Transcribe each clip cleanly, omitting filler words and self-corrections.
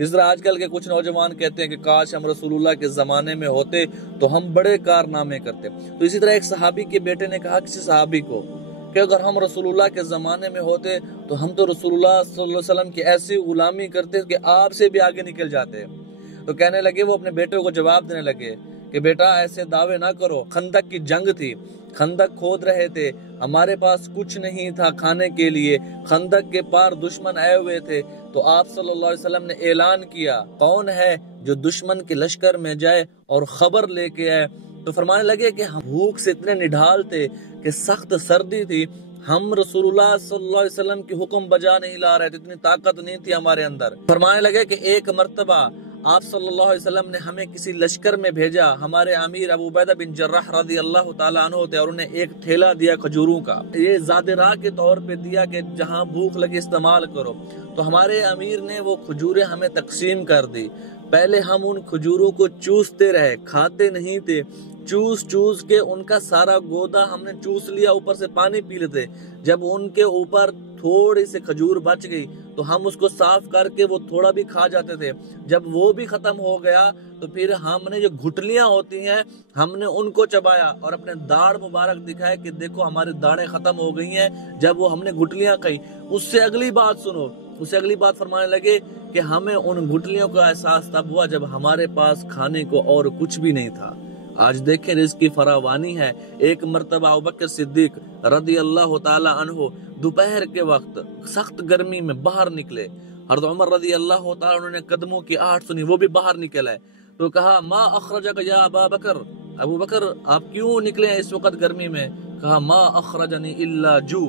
اس طرح آج کل کے کچھ نوجوان کہتے ہیں کہ کاش ہم رسول اللہ کے زمانے میں ہوتے تو ہم بڑے کارنامے کرتے۔ تو اسی طرح ایک صحابی کے بیٹے نے کہا کسی صحابی کو کہ اگر ہم رسول اللہ کے زمانے میں ہوتے تو ہم تو رسول اللہ صلی اللہ علیہ وسلم کی ایسی غلامی کرتے کہ آپ سے بھی آگے نکل جاتے۔ تو کہنے لگے، وہ اپنے بیٹے کو جواب دینے لگے کہ بیٹا ایسے دعوے نہ کرو، خندق کی جنگ تھی، خندق کھود رہے تھے، ہمارے پاس کچھ نہیں تھا کھانے کے لیے، خندق کے پار دشمن آئے ہوئے تھے، تو آپ صلی اللہ علیہ وسلم نے اعلان کیا کون ہے جو دشمن کے لشکر میں جائے اور خبر لے کے آئے۔ تو فرمانے لگے کہ ہم بھوک سے اتنے نڈھال تھے کہ سخت سردی تھی، ہم رسول اللہ صلی اللہ علیہ وسلم کی حکم بجا نہیں لا رہے تھے، اتنی طاقت نہیں تھی ہمارے اندر۔ فرمانے لگے کہ ایک مرتبہ آپ صلی اللہ علیہ وسلم نے ہمیں کسی لشکر میں بھیجا، ہمارے امیر ابو عبیدہ بن جراح رضی اللہ تعالیٰ عنہ تھے، اور انہیں ایک ٹھیلا دیا کھجوروں کا، یہ زاد راہ کے طور پہ دیا کہ جہاں بھوک لگے استعمال کرو۔ تو ہمارے امیر نے وہ کھجوریں ہمیں تقسیم کر دی، پہلے ہم ان کھجوروں کو چوستے رہے، کھاتے نہیں تھے، چوس چوس کے ان کا سارا گودا ہم نے چوس لیا، اوپر سے پانی پی لیتے، جب ان کے اوپر تھوڑی سی کھجور بچ گئی تو ہم اس کو صاف کر کے وہ تھوڑا بھی کھا جاتے تھے، جب وہ بھی ختم ہو گیا تو پھر ہم نے جو گھٹلیاں ہوتی ہیں ہم نے ان کو چبایا اور اپنے داڑھ مبارک دکھائے کہ دیکھو ہماری داڑھیں ختم ہو گئی ہیں جب وہ ہم نے گھٹلیاں کھائی۔ اس سے اگلی بات سنو، اس سے اگلی بات فرمانے لگے کہ ہمیں ان گھٹلیوں کا احساس تب ہوا جب ہمارے پاس کھانے کو اور کچھ بھی نہیں تھا۔ آج دیکھیں رزق کی فراوانی ہے۔ ایک مرتبہ ابوبکر صدیق رضی اللہ تعالی عنہ دوپہر کے وقت سخت گرمی میں باہر نکلے، حضرت عمر رضی اللہ تعالی عنہ نے قدموں کی آہٹ سنی، وہ بھی باہر نکلے تو کہا ما اخرجک یا ابا بکر، ابو بکر آپ کیوں نکلے ہیں اس وقت گرمی میں؟ کہا ما اخرجنی الا جو،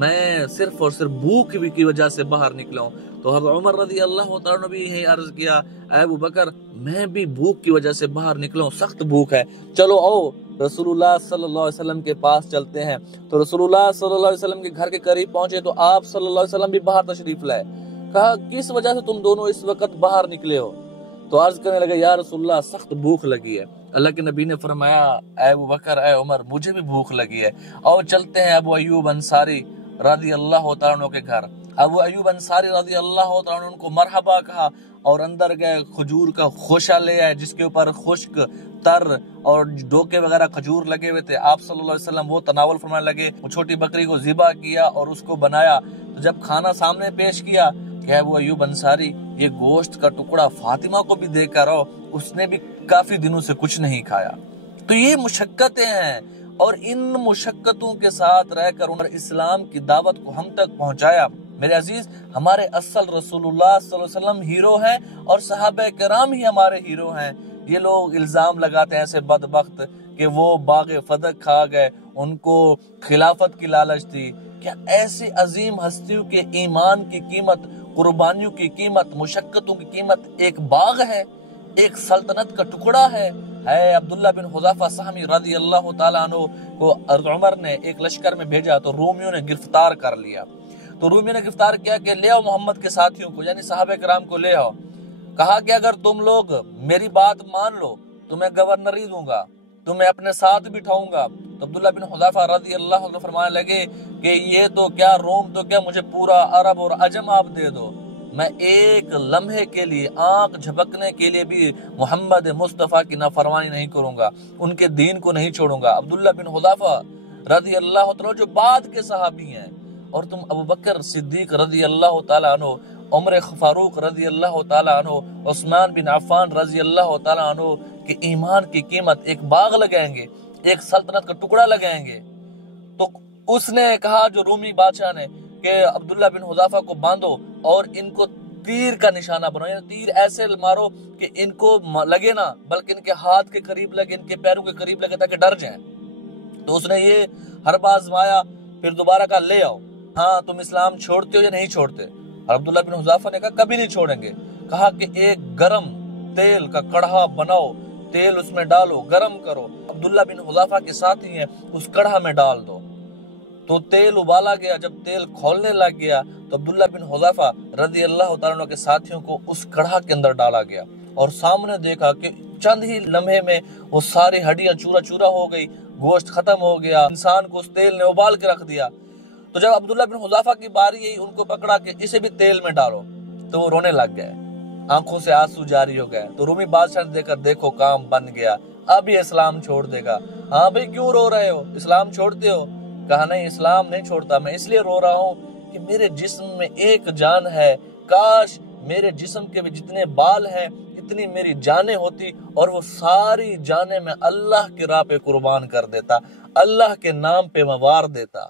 میں صرف اور صرف بھوک کی وجہ سے باہر نکلا ہوں۔ تو حضرت عمر رضی اللہ تعالیٰ نے بھی یہی عرض کیا، اے ابو بکر میں بھی بھوک کی وجہ سے باہر نکلا ہوں، سخت بھوک ہے، چلو آؤ رسول اللہ صلی اللہ علیہ وسلم کے پاس چلتے ہیں۔ تو رسول اللہ صلی اللہ علیہ وسلم کے گھر کے قریب پہنچے تو آپ صلی اللہ علیہ وسلم بھی باہر تشریف لائے۔ کہا کس وجہ سے تم دونوں اس وقت باہر نکلے ہو؟ تو عرض کرنے لگے یا رسول اللہ سخت بھوک لگی ہے۔ اللہ کے نبی نے فرمایا اے ابو بکر اے عمر مجھے بھی بھوک لگی ہے، اور چلتے ہیں ابو ایوب انصاری رضی اللہ تعالیٰ عنہ کے گھر۔ ابو ایوب انصاری رضی اللہ تعالیٰ عنہ ان کو مرحبا کہا اور اندر گئے، کھجور کا خوشہ لے آئے جس کے اوپر خشک تر اور ڈوکے وغیرہ کھجور لگے ہوئے تھے۔ آپ صلی اللہ علیہ وسلم وہ تناول فرمانے لگے، وہ چھوٹی بکری کو ذبح کیا اور اس کو بنایا۔ تو جب کھانا سامنے پیش کیا کہ ابو ایوب انصاری یہ گوشت کا ٹکڑا فاطمہ کو بھی دے کر آؤ، اس نے بھی کافی دنوں سے کچھ نہیں کھایا۔ تو یہ مشقتیں ہیں، اور ان مشقتوں کے ساتھ رہ کر انہوں نے اسلام کی دعوت کو ہم تک پہنچایا۔ میرے عزیز ہمارے اصل رسول اللہ صلی اللہ علیہ وسلم ہیرو ہیں، اور صحابہ کرام ہی ہمارے ہیرو ہیں۔ یہ لوگ الزام لگاتے ہیں ایسے بدبخت کہ وہ باغ فدق کھا گئے، ان کو خلافت کی لالچ تھی۔ کیا ایسی عظیم ہستیوں کے ایمان کی قیمت، قربانیوں کی قیمت، مشقتوں کی قیمت ایک باغ ہے، ایک سلطنت کا ٹکڑا ہے؟ عبداللہ بن حذیفہ سہمی رضی اللہ تعالیٰ عنہ کو عمر نے ایک لشکر میں بھیجا تو رومیوں نے گرفتار کر لیا۔ تو رومیوں نے گرفتار کیا کہ لے آؤ محمد کے ساتھیوں کو، یعنی صحابہ کرام کو لے آؤ۔ کہا کہ اگر تم لوگ میری بات مان لو تو میں گورنری دوں گا، تمہیں اپنے ساتھ بٹھاؤں گا۔ تو عبداللہ بن حذیفہ رضی اللہ عنہ فرمانے لگے کہ یہ تو کیا روم تو کیا، مجھے پورا عرب اور عجم آپ دے دو، میں ایک لمحے کے لیے، آنکھ جھپکنے کے لیے بھی محمد مصطفیٰ کی نافرمانی نہیں کروں گا، ان کے دین کو نہیں چھوڑوں گا۔ عبداللہ بن حذیفہ رضی اللہ عنہ جو بعد کے صحابی ہیں، اور تم ابو بکر صدیق رضی اللہ تعالیٰ عنہ، عمر فاروق رضی اللہ تعالیٰ عنہ، عثمان بن عفان رضی اللہ تعالیٰ عنہ کے ایمان کی قیمت ایک باغ لگائیں گے، ایک سلطنت کا ٹکڑا لگائیں گے۔ تو اس نے کہا جو رومی بادشاہ نے کہ عبداللہ بن حذیفہ کو باندھو اور ان کو تیر کا نشانہ بناؤ، یعنی تیر ایسے مارو کہ ان کو لگے نہ بلکہ ان کے ہاتھ کے قریب لگے، ان کے پیروں کے قریب لگے تاکہ ڈر جائیں۔ تو اس نے یہ ہر بار آزمایا، پھر دوبارہ کہا لے آؤ، ہاں تم اسلام چھوڑتے ہو یا نہیں چھوڑتے؟ اور عبداللہ بن حذیفہ نے کہا کبھی نہیں چھوڑیں گے۔ کہا کہ ایک گرم تیل کا کڑھا بناؤ، تیل اس میں ڈالو، گرم کرو، عبداللہ بن حذیفہ کے ساتھی ہیں اس کڑھا میں ڈال دو۔ تو تیل ابالا گیا، جب تیل کھولنے لگ گیا تو عبداللہ بن حذیفہ رضی اللہ تعالیٰ عنہ کے ساتھیوں کو اس کڑھا کے اندر ڈالا گیا، اور سامنے دیکھا کہ چند ہی لمحے میں وہ ساری ہڈیاں چورا چورا ہو گئی، گوشت ختم ہو گیا، انسان کو اس تیل نے ابال کے رکھ دیا۔ تو جب عبداللہ بن حذیفہ کی باری آئی، ان کو پکڑا کہ اسے بھی تیل میں ڈالو، تو وہ رونے لگ گئے آنکھوں سے آنسو جاری ہو گئے۔ تو رومی بادشاہ نے دیکھا، دیکھو کام بن گیا، اب یہ اسلام چھوڑ دے گا۔ ہاں بھئی کیوں رو رہے ہو، اسلام چھوڑتے ہو؟ کہا نہیں، اسلام نہیں چھوڑتا، میں اس لیے رو رہا ہوں کہ میرے جسم میں ایک جان ہے، کاش میرے جسم کے بھی جتنے بال ہیں اتنی میری جانیں ہوتی اور وہ ساری جانیں میں اللہ کی راہ پہ قربان کر دیتا، اللہ کے نام پہ میں وار دیتا۔